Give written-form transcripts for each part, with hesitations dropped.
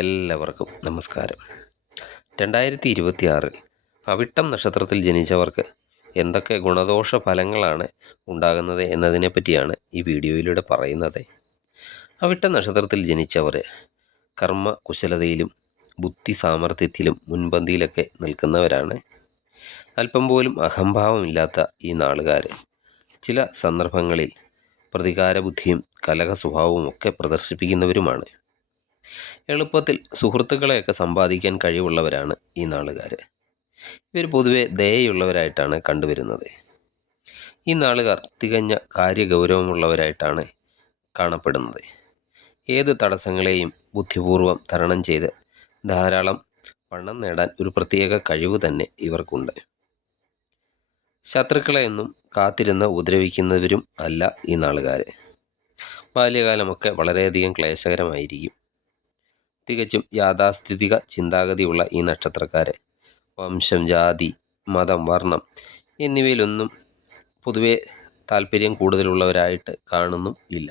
എല്ലാവർക്കും നമസ്കാരം. 2026 അവിട്ടം നക്ഷത്രത്തിൽ ജനിച്ചവർക്ക് എന്തൊക്കെ ഗുണദോഷ ഫലങ്ങളാണ് ഉണ്ടാകുന്നത് എന്നതിനെ പറ്റിയാണ് ഈ വീഡിയോയിലൂടെ പറയുന്നത്. അവിട്ടം നക്ഷത്രത്തിൽ ജനിച്ചവർ കർമ്മ കുശലതയിലും ബുദ്ധി സാമർഥ്യത്തിലും മുൻപന്തിയിലൊക്കെ നിൽക്കുന്നവരാണ്. അല്പം പോലും അഹംഭാവമില്ലാത്ത ഈ നാളുകാർ ചില സന്ദർഭങ്ങളിൽ പ്രതികാര ബുദ്ധിയും കലഹ സ്വഭാവവും ഒക്കെ പ്രദർശിപ്പിക്കുന്നവരുമാണ്. എളുപ്പത്തിൽ സുഹൃത്തുക്കളെയൊക്കെ സമ്പാദിക്കാൻ കഴിവുള്ളവരാണ് ഈ നാളുകാർ. ഇവർ പൊതുവെ ദയയുള്ളവരായിട്ടാണ് കണ്ടുവരുന്നത്. ഈ നാളുകാർ തികഞ്ഞ കാര്യഗൗരവമുള്ളവരായിട്ടാണ് കാണപ്പെടുന്നത്. ഏത് തടസ്സങ്ങളെയും ബുദ്ധിപൂർവം തരണം ചെയ്ത് ധാരാളം പണം നേടാൻ ഒരു പ്രത്യേക കഴിവ് തന്നെ ഇവർക്കുണ്ട്. ശത്രുക്കളെയൊന്നും കാത്തിരുന്ന് ഉപദ്രവിക്കുന്നവരും അല്ല ഈ നാളുകാർ. ബാല്യകാലമൊക്കെ വളരെയധികം ക്ലേശകരമായിരിക്കും. തികച്ചും യാഥാസ്ഥിതിക ചിന്താഗതിയുള്ള ഈ നക്ഷത്രക്കാരെ വംശം, ജാതി, മതം, വർണ്ണം എന്നിവയിലൊന്നും പൊതുവെ താല്പര്യം കൂടുതലുള്ളവരായിട്ട് കാണുന്നും ഇല്ല.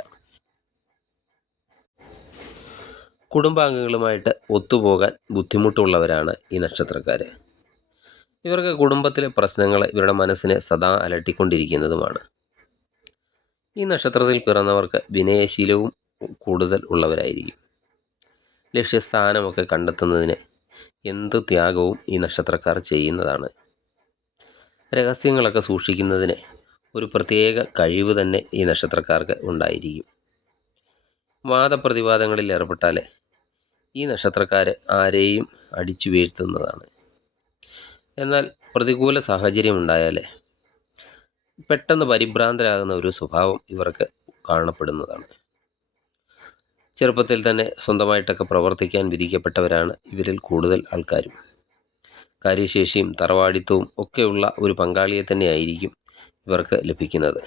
കുടുംബാംഗങ്ങളുമായിട്ട് ഒത്തുപോകാൻ ബുദ്ധിമുട്ടുള്ളവരാണ് ഈ നക്ഷത്രക്കാർ. ഇവർക്ക് കുടുംബത്തിലെ പ്രശ്നങ്ങൾ ഇവരുടെ മനസ്സിനെ സദാ അലട്ടിക്കൊണ്ടിരിക്കുന്നതുമാണ്. ഈ നക്ഷത്രത്തിൽ പിറന്നവർക്ക് വിനയശീലവും കൂടുതൽ ഉള്ളവരായിരിക്കും. ലക്ഷ്യസ്ഥാനമൊക്കെ കണ്ടെത്തുന്നതിന് എന്ത് ത്യാഗവും ഈ നക്ഷത്രക്കാർ ചെയ്യുന്നതാണ്. രഹസ്യങ്ങളൊക്കെ സൂക്ഷിക്കുന്നതിന് ഒരു പ്രത്യേക കഴിവ് തന്നെ ഈ നക്ഷത്രക്കാർക്ക് ഉണ്ടായിരിക്കും. വാദപ്രതിവാദങ്ങളിൽ ഏർപ്പെട്ടാൽ ഈ നക്ഷത്രക്കാർ ആരെയും അടിച്ചു വീഴ്ത്തുന്നതാണ്. എന്നാൽ പ്രതികൂല സാഹചര്യം ഉണ്ടായാൽ പെട്ടെന്ന് പരിഭ്രാന്തരാകുന്ന ഒരു സ്വഭാവം ഇവർക്ക് കാണപ്പെടുന്നതാണ്. ചെറുപ്പത്തിൽ തന്നെ സ്വന്തമായിട്ടൊക്കെ പ്രവർത്തിക്കാൻ വിധിക്കപ്പെട്ടവരാണ് ഇവരിൽ കൂടുതൽ ആൾക്കാരും. കാര്യശേഷിയും തറവാടിത്തവും ഒക്കെയുള്ള ഒരു പങ്കാളിയെ തന്നെയായിരിക്കും ഇവർക്ക് ലഭിക്കുന്നത്.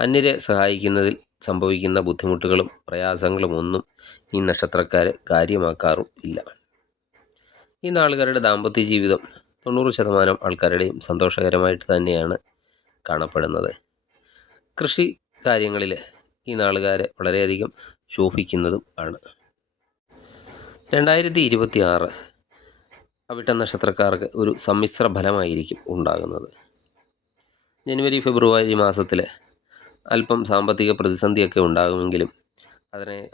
അന്യരെ സഹായിക്കുന്നതിൽ സംഭവിക്കുന്ന ബുദ്ധിമുട്ടുകളും പ്രയാസങ്ങളും ഒന്നും ഈ നക്ഷത്രക്കാർ കാര്യമാക്കാറും ഇല്ല. ഈ നാളുകാരുടെ ദാമ്പത്യ ജീവിതം 90% ആൾക്കാരുടെയും സന്തോഷകരമായിട്ട് തന്നെയാണ് കാണപ്പെടുന്നത്. കൃഷി കാര്യങ്ങളിൽ ഈ നാളുകാർ വളരെയധികം ശോഭിക്കുന്നതും ആണ്. 2026 അവിട്ടം നക്ഷത്രക്കാർക്ക് ഒരു സമ്മിശ്ര ഫലമായിരിക്കും ഉണ്ടാകുന്നത്. ജനുവരി ഫെബ്രുവരി മാസത്തിൽ അല്പം സാമ്പത്തിക പ്രതിസന്ധിയൊക്കെ ഉണ്ടാകുമെങ്കിലും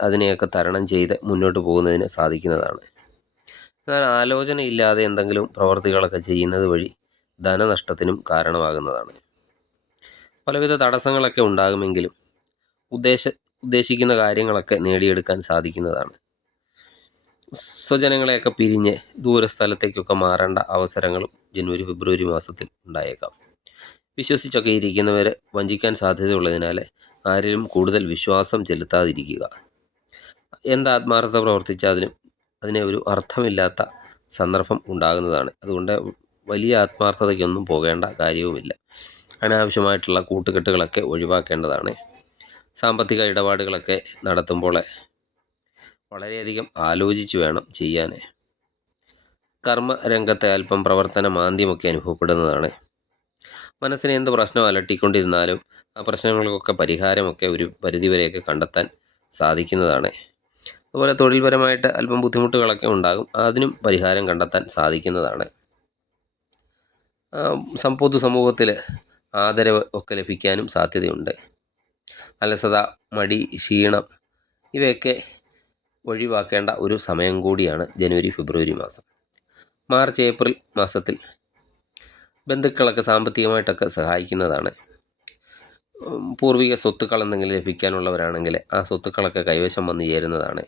അതിനെയൊക്കെ തരണം ചെയ്ത് മുന്നോട്ട് പോകുന്നതിന് സാധിക്കുന്നതാണ്. എന്നാൽ ആലോചനയില്ലാതെ എന്തെങ്കിലും പ്രവർത്തികളൊക്കെ ചെയ്യുന്നത് വഴി ധനനഷ്ടത്തിനും കാരണമാകുന്നതാണ്. പലവിധ തടസ്സങ്ങളൊക്കെ ഉണ്ടാകുമെങ്കിലും ഉദ്ദേശിക്കുന്ന കാര്യങ്ങളൊക്കെ നേടിയെടുക്കാൻ സാധിക്കുന്നതാണ്. സ്വജനങ്ങളെയൊക്കെ പിരിഞ്ഞ് ദൂരസ്ഥലത്തേക്കൊക്കെ മാറേണ്ട അവസരങ്ങളും ജനുവരി ഫെബ്രുവരി മാസത്തിൽ ഉണ്ടായേക്കാം. വിശ്വസിച്ചൊക്കെ ഇരിക്കുന്നവർ വഞ്ചിക്കാൻ സാധ്യതയുള്ളതിനാൽ ആരിലും കൂടുതൽ വിശ്വാസം ചെലുത്താതിരിക്കുക. എന്ത് ആത്മാർത്ഥത പ്രവർത്തിച്ചാലും അതിനെ ഒരു അർത്ഥമില്ലാത്ത സന്ദർഭം ഉണ്ടാകുന്നതാണ്. അതുകൊണ്ട് വലിയ ആത്മാർത്ഥതയ്ക്കൊന്നും പോകേണ്ട കാര്യവുമില്ല. അനാവശ്യമായിട്ടുള്ള കൂട്ടുകെട്ടുകളൊക്കെ ഒഴിവാക്കേണ്ടതാണ്. സാമ്പത്തിക ഇടപാടുകളൊക്കെ നടത്തുമ്പോൾ വളരെയധികം ആലോചിച്ച് വേണം ചെയ്യാൻ. കർമ്മരംഗത്തെ അല്പം പ്രവർത്തന മാന്ദ്യമൊക്കെ അനുഭവപ്പെടുന്നതാണ്. മനസ്സിനെ എന്ത് പ്രശ്നം അലട്ടിക്കൊണ്ടിരുന്നാലും ആ പ്രശ്നങ്ങൾക്കൊക്കെ പരിഹാരമൊക്കെ ഒരു പരിധിവരെയൊക്കെ കണ്ടെത്താൻ സാധിക്കുന്നതാണ്. അതുപോലെ തൊഴിൽപരമായിട്ട് അല്പം ബുദ്ധിമുട്ടുകളൊക്കെ ഉണ്ടാകും. അതിനും പരിഹാരം കണ്ടെത്താൻ സാധിക്കുന്നതാണ്. പൊതുസമൂഹത്തിൽ ആദരവ് ഒക്കെ ലഭിക്കാനും സാധ്യതയുണ്ട്. അലസത, മടി, ക്ഷീണം ഇവയൊക്കെ ഒഴിവാക്കേണ്ട ഒരു സമയം കൂടിയാണ് ജനുവരി ഫെബ്രുവരി മാസം. മാർച്ച് ഏപ്രിൽ മാസത്തിൽ ബന്ധുക്കളൊക്കെ സാമ്പത്തികമായിട്ടൊക്കെ സഹായിക്കുന്നതാണ്. പൂർവിക സ്വത്തുക്കൾ എന്തെങ്കിലും ലഭിക്കാനുള്ളവരാണെങ്കിൽ ആ സ്വത്തുക്കളൊക്കെ കൈവശം വന്നു ചേരുന്നതാണ്.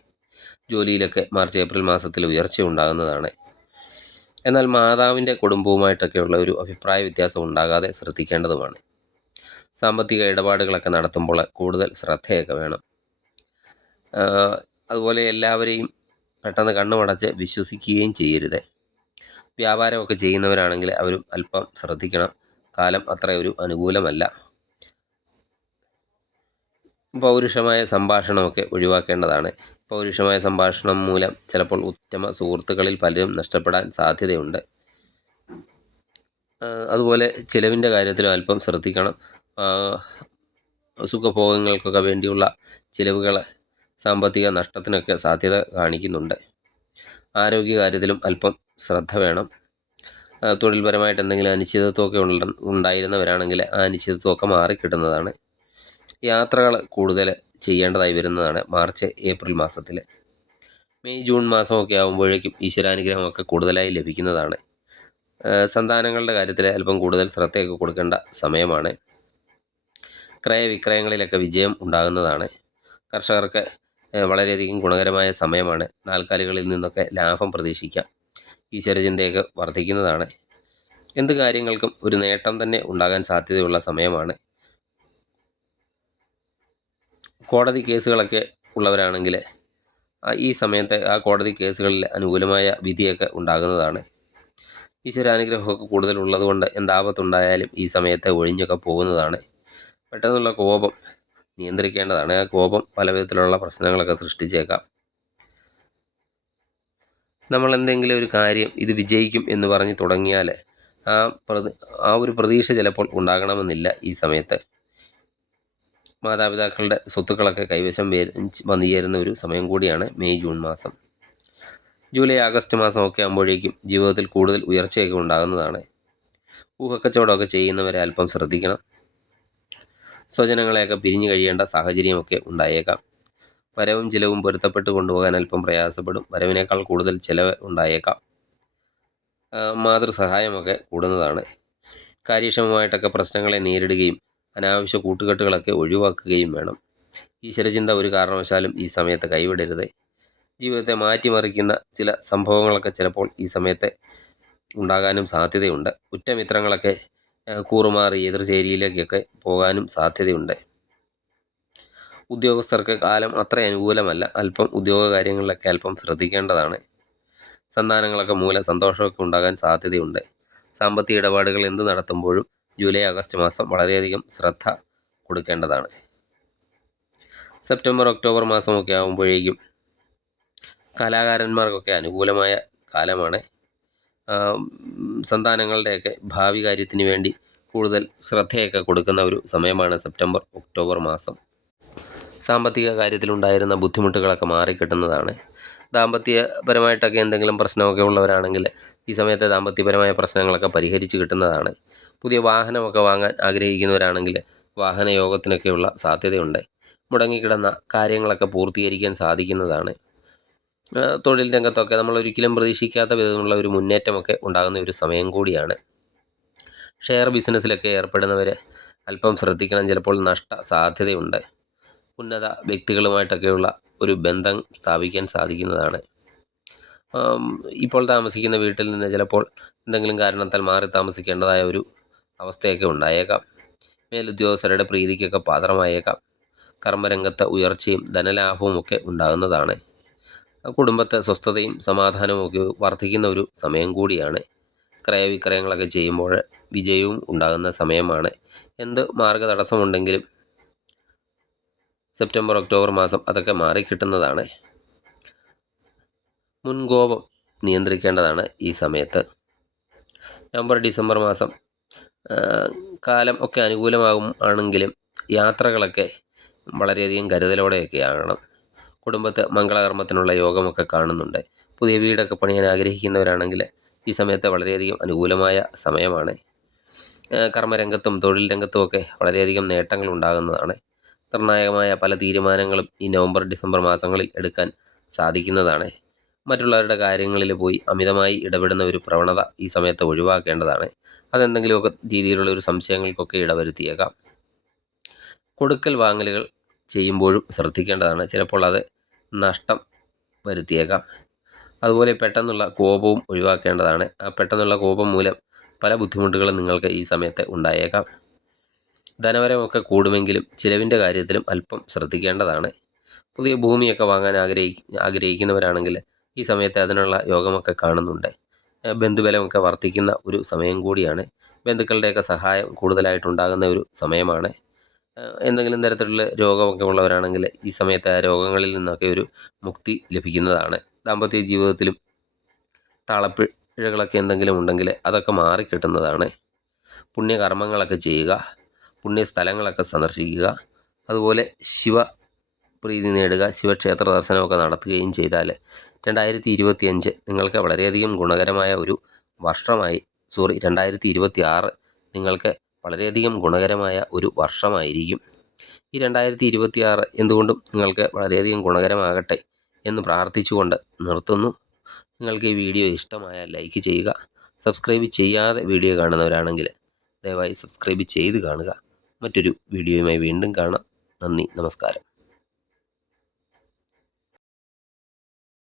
ജോലിയിലൊക്കെ മാർച്ച് ഏപ്രിൽ മാസത്തിൽ ഉയർച്ച ഉണ്ടാകുന്നതാണ്. എന്നാൽ മാതാവിൻ്റെ കുടുംബവുമായിട്ടൊക്കെയുള്ള ഒരു അഭിപ്രായ വ്യത്യാസം ഉണ്ടാകാതെ ശ്രദ്ധിക്കേണ്ടതുമാണ്. സാമ്പത്തിക ഇടപാടുകളൊക്കെ നടത്തുമ്പോൾ കൂടുതൽ ശ്രദ്ധയൊക്കെ വേണം. അതുപോലെ എല്ലാവരെയും പെട്ടെന്ന് കണ്ണുമടച്ച് വിശ്വസിക്കുകയും ചെയ്യരുത്. വ്യാപാരമൊക്കെ ചെയ്യുന്നവരാണെങ്കിൽ അവരും അല്പം ശ്രദ്ധിക്കണം. കാലം അത്ര ഒരു അനുകൂലമല്ല. പൗരുഷമായ സംഭാഷണമൊക്കെ ഒഴിവാക്കേണ്ടതാണ്. പൗരുഷമായ സംഭാഷണം മൂലം ചിലപ്പോൾ ഉത്തമ സുഹൃത്തുക്കളിൽ പലരും നഷ്ടപ്പെടാൻ സാധ്യതയുണ്ട്. അതുപോലെ ചിലവിൻ്റെ കാര്യത്തിലും അല്പം ശ്രദ്ധിക്കണം. സുഖഭോഗങ്ങൾക്കൊക്കെ വേണ്ടിയുള്ള ചിലവുകൾ സാമ്പത്തിക നഷ്ടത്തിനൊക്കെ സാധ്യത കാണിക്കുന്നുണ്ട്. ആരോഗ്യകാര്യത്തിലും അല്പം ശ്രദ്ധ വേണം. തൊഴിൽപരമായിട്ട് എന്തെങ്കിലും അനിശ്ചിതത്വമൊക്കെ ഉണ്ടായിരുന്നവരാണെങ്കിൽ ആ അനിശ്ചിതത്വമൊക്കെ മാറിക്കിട്ടുന്നതാണ്. യാത്രകൾ കൂടുതൽ ചെയ്യേണ്ടതായി വരുന്നതാണ് മാർച്ച് ഏപ്രിൽ മാസത്തിൽ. മെയ് ജൂൺ മാസമൊക്കെ ആകുമ്പോഴേക്കും ഈശ്വരാനുഗ്രഹമൊക്കെ കൂടുതലായി ലഭിക്കുന്നതാണ്. സന്താനങ്ങളുടെ കാര്യത്തിൽ അല്പം കൂടുതൽ ശ്രദ്ധയൊക്കെ കൊടുക്കേണ്ട സമയമാണ്. ക്രയവിക്രയങ്ങളിലൊക്കെ വിജയം ഉണ്ടാകുന്നതാണ്. കർഷകർക്ക് വളരെയധികം ഗുണകരമായ സമയമാണ്. നാൽക്കാലികളിൽ നിന്നൊക്കെ ലാഭം പ്രതീക്ഷിക്കാം. ഈശ്വരചിന്തയൊക്കെ വർദ്ധിക്കുന്നതാണ്. എന്ത് കാര്യങ്ങൾക്കും ഒരു നേട്ടം തന്നെ ഉണ്ടാകാൻ സാധ്യതയുള്ള സമയമാണ്. കോടതി കേസുകളൊക്കെ ഉള്ളവരാണെങ്കിൽ ഈ സമയത്ത് ആ കോടതി കേസുകളിൽ അനുകൂലമായ വിധിയൊക്കെ ഉണ്ടാകുന്നതാണ്. ഈശ്വരാനുഗ്രഹമൊക്കെ കൂടുതലുള്ളതുകൊണ്ട് എന്താപത്തുണ്ടായാലും ഈ സമയത്ത് ഒഴിഞ്ഞൊക്കെ പോകുന്നതാണ്. പെട്ടെന്നുള്ള കോപം നിയന്ത്രിക്കേണ്ടതാണ്. ആ കോപം പല വിധത്തിലുള്ള പ്രശ്നങ്ങളൊക്കെ സൃഷ്ടിച്ചേക്കാം. നമ്മൾ എന്തെങ്കിലും ഒരു കാര്യം ഇത് വിജയിക്കും എന്ന് പറഞ്ഞ് തുടങ്ങിയാൽ ആ ഒരു പ്രതീക്ഷ ചിലപ്പോൾ ഉണ്ടാകണമെന്നില്ല. ഈ സമയത്ത് മാതാപിതാക്കളുടെ സ്വത്തുക്കളൊക്കെ കൈവശം വന്നു ചേരുന്ന ഒരു സമയം കൂടിയാണ് മെയ് ജൂൺ മാസം. ജൂലൈ ആഗസ്റ്റ് മാസമൊക്കെ ആകുമ്പോഴേക്കും ജീവിതത്തിൽ കൂടുതൽ ഉയർച്ചയൊക്കെ ഉണ്ടാകുന്നതാണ്. ഊഹക്കച്ചവടമൊക്കെ ചെയ്യുന്നവരെ അല്പം ശ്രദ്ധിക്കണം. സ്വജനങ്ങളെയൊക്കെ പിരിഞ്ഞു കഴിയേണ്ട സാഹചര്യമൊക്കെ ഉണ്ടായേക്കാം. വരവും ചിലവും പൊരുത്തപ്പെട്ട് കൊണ്ടുപോകാൻ അല്പം പ്രയാസപ്പെടും. വരവിനേക്കാൾ കൂടുതൽ ചിലവ് ഉണ്ടായേക്കാം. മാതൃസഹായമൊക്കെ കൂടുന്നതാണ്. കാര്യക്ഷമമായിട്ടൊക്കെ പ്രശ്നങ്ങളെ നേരിടുകയും അനാവശ്യ കൂട്ടുകെട്ടുകളൊക്കെ ഒഴിവാക്കുകയും വേണം. ഈശ്വരചിന്ത ഒരു കാരണവശാലും ഈ സമയത്ത് കൈവിടരുത്. ജീവിതത്തെ മാറ്റിമറിക്കുന്ന ചില സംഭവങ്ങളൊക്കെ ചിലപ്പോൾ ഈ സമയത്ത് ഉണ്ടാകാനും സാധ്യതയുണ്ട്. ഉറ്റമിത്രങ്ങളൊക്കെ കൂറുമാറി എതിർചേരിയിലേക്കൊക്കെ പോകാനും സാധ്യതയുണ്ട്. ഉദ്യോഗസ്ഥർക്ക് കാലം അത്ര അനുകൂലമല്ല. അല്പം ഉദ്യോഗ കാര്യങ്ങളിലൊക്കെ അല്പം ശ്രദ്ധിക്കേണ്ടതാണ്. സന്താനങ്ങളൊക്കെ മൂലം സന്തോഷമൊക്കെ ഉണ്ടാകാൻ സാധ്യതയുണ്ട്. സാമ്പത്തിക ഇടപാടുകൾ എന്ത് നടത്തുമ്പോഴും ജൂലൈ ആഗസ്റ്റ് മാസം വളരെയധികം ശ്രദ്ധ കൊടുക്കേണ്ടതാണ്. സെപ്റ്റംബർ ഒക്ടോബർ മാസമൊക്കെ ആകുമ്പോഴേക്കും കലാകാരന്മാർക്കൊക്കെ അനുകൂലമായ കാലമാണ്. സന്താനങ്ങളുടെയൊക്കെ ഭാവി കാര്യത്തിന് വേണ്ടി കൂടുതൽ ശ്രദ്ധയൊക്കെ കൊടുക്കുന്ന ഒരു സമയമാണ് സെപ്റ്റംബർ ഒക്ടോബർ മാസം. സാമ്പത്തിക കാര്യത്തിലുണ്ടായിരുന്ന ബുദ്ധിമുട്ടുകളൊക്കെ മാറിക്കിട്ടുന്നതാണ്. ദാമ്പത്യപരമായിട്ടൊക്കെ എന്തെങ്കിലും പ്രശ്നമൊക്കെ ഉള്ളവരാണെങ്കിൽ ഈ സമയത്ത് ദാമ്പത്യപരമായ പ്രശ്നങ്ങളൊക്കെ പരിഹരിച്ച് കിട്ടുന്നതാണ്. പുതിയ വാഹനമൊക്കെ വാങ്ങാൻ ആഗ്രഹിക്കുന്നവരാണെങ്കിൽ വാഹന യോഗത്തിനൊക്കെയുള്ള സാധ്യതയുണ്ട്. മുടങ്ങിക്കിടന്ന കാര്യങ്ങളൊക്കെ പൂർത്തീകരിക്കാൻ സാധിക്കുന്നതാണ്. തൊഴിൽ രംഗത്തൊക്കെ നമ്മൾ ഒരിക്കലും പ്രതീക്ഷിക്കാത്ത വിധമുള്ള ഒരു മുന്നേറ്റമൊക്കെ ഉണ്ടാകുന്ന ഒരു സമയം കൂടിയാണ്. ഷെയർ ബിസിനസ്സിലൊക്കെ ഏർപ്പെടുന്നവർ അല്പം ശ്രദ്ധിക്കണം. ചിലപ്പോൾ നഷ്ട സാധ്യതയുണ്ട്. ഉന്നത വ്യക്തികളുമായിട്ടൊക്കെയുള്ള ഒരു ബന്ധം സ്ഥാപിക്കാൻ സാധിക്കുന്നതാണ്. ഇപ്പോൾ താമസിക്കുന്ന വീട്ടിൽ നിന്ന് ചിലപ്പോൾ എന്തെങ്കിലും കാരണത്താൽ മാറി താമസിക്കേണ്ടതായ ഒരു അവസ്ഥയൊക്കെ ഉണ്ടായേക്കാം. മേലുദ്യോഗസ്ഥരുടെ പ്രീതിക്കൊക്കെ പാത്രമായേക്കാം. കർമ്മരംഗത്ത് ഉയർച്ചയും ധനലാഭവും ഒക്കെ ഉണ്ടാകുന്നതാണ്. കുടുംബത്തെ സ്വസ്ഥതയും സമാധാനവും ഒക്കെ വർദ്ധിക്കുന്ന ഒരു സമയം കൂടിയാണ്. ക്രയവിക്രയങ്ങളൊക്കെ ചെയ്യുമ്പോൾ വിജയവും ഉണ്ടാകുന്ന സമയമാണ്. എന്ത് മാർഗതടസ്സമുണ്ടെങ്കിലും സെപ്റ്റംബർ ഒക്ടോബർ മാസം അതൊക്കെ മാറിക്കിട്ടുന്നതാണ്. മുൻകോപം നിയന്ത്രിക്കേണ്ടതാണ് ഈ സമയത്ത്. നവംബർ ഡിസംബർ മാസം കാലം ഒക്കെ ആണെങ്കിലും യാത്രകളൊക്കെ വളരെയധികം കരുതലോടെയൊക്കെ ആകണം. കുടുംബത്ത് മംഗളകർമ്മത്തിനുള്ള യോഗമൊക്കെ കാണുന്നുണ്ട്. പുതിയ വീടൊക്കെ പണിയാൻ ആഗ്രഹിക്കുന്നവരാണെങ്കിൽ ഈ സമയത്ത് വളരെയധികം അനുകൂലമായ സമയമാണ്. കർമ്മരംഗത്തും തൊഴിൽ രംഗത്തുമൊക്കെ വളരെയധികം നേട്ടങ്ങൾ ഉണ്ടാകുന്നതാണ്. നിർണായകമായ പല തീരുമാനങ്ങളും ഈ നവംബർ ഡിസംബർ മാസങ്ങളിൽ എടുക്കാൻ സാധിക്കുന്നതാണ്. മറ്റുള്ളവരുടെ കാര്യങ്ങളിൽ പോയി അമിതമായി ഇടപെടുന്ന ഒരു പ്രവണത ഈ സമയത്ത് ഒഴിവാക്കേണ്ടതാണ്. അതെന്തെങ്കിലുമൊക്കെ രീതിയിലുള്ള ഒരു സംശയങ്ങൾക്കൊക്കെ ഇടവരുത്തിയേക്കാം. കൊടുക്കൽ വാങ്ങലുകൾ ചെയ്യുമ്പോഴും ശ്രദ്ധിക്കേണ്ടതാണ്. ചിലപ്പോൾ അത് നഷ്ടം വരുത്തിയേക്കാം. അതുപോലെ പെട്ടെന്നുള്ള കോപവും ഒഴിവാക്കേണ്ടതാണ്. ആ പെട്ടെന്നുള്ള കോപം മൂലം പല ബുദ്ധിമുട്ടുകളും നിങ്ങൾക്ക് ഈ സമയത്ത് ഉണ്ടായേക്കാം. ധനവരമൊക്കെ കൂടുമെങ്കിലും ചിലവിൻ്റെ കാര്യത്തിലും അല്പം ശ്രദ്ധിക്കേണ്ടതാണ്. പുതിയ ഭൂമിയൊക്കെ വാങ്ങാൻ ആഗ്രഹിക്കുന്നവരാണെങ്കിൽ ഈ സമയത്ത് അതിനുള്ള യോഗമൊക്കെ കാണുന്നുണ്ട്. ബന്ധുബലമൊക്കെ വർദ്ധിക്കുന്ന ഒരു സമയം കൂടിയാണ്. ബന്ധുക്കളുടെയൊക്കെ സഹായം കൂടുതലായിട്ടുണ്ടാകുന്ന ഒരു സമയമാണ്. എന്തെങ്കിലും തരത്തിലുള്ള രോഗമൊക്കെ ഉള്ളവരാണെങ്കിൽ ഈ സമയത്ത് ആ രോഗങ്ങളിൽ നിന്നൊക്കെ ഒരു മുക്തി ലഭിക്കുന്നതാണ്. ദാമ്പത്യ ജീവിതത്തിലും താളപ്പിഴകളൊക്കെ എന്തെങ്കിലും ഉണ്ടെങ്കിൽ അതൊക്കെ മാറിക്കിട്ടുന്നതാണ്. പുണ്യകർമ്മങ്ങളൊക്കെ ചെയ്യുക, പുണ്യസ്ഥലങ്ങളൊക്കെ സന്ദർശിക്കുക, അതുപോലെ ശിവ ഭഗവത്പ്രീതി നേടുക, ശിവക്ഷേത്ര ദർശനമൊക്കെ നടത്തുകയും ചെയ്താൽ 2025 നിങ്ങൾക്ക് വളരെയധികം ഗുണകരമായ ഒരു വർഷമായി 2026 നിങ്ങൾക്ക് വളരെയധികം ഗുണകരമായ ഒരു വർഷമായിരിക്കും. ഈ 2026 എന്തുകൊണ്ടും നിങ്ങൾക്ക് വളരെയധികം ഗുണകരമാകട്ടെ എന്ന് പ്രാർത്ഥിച്ചുകൊണ്ട് നിർത്തുന്നു. നിങ്ങൾക്ക് ഈ വീഡിയോ ഇഷ്ടമായാൽ ലൈക്ക് ചെയ്യുക. സബ്സ്ക്രൈബ് ചെയ്യാതെ വീഡിയോ കാണുന്നവരാണെങ്കിൽ ദയവായി സബ്സ്ക്രൈബ് ചെയ്ത് കാണുക. മറ്റൊരു വീഡിയോയുമായി വീണ്ടും കാണാം. നന്ദി, നമസ്കാരം.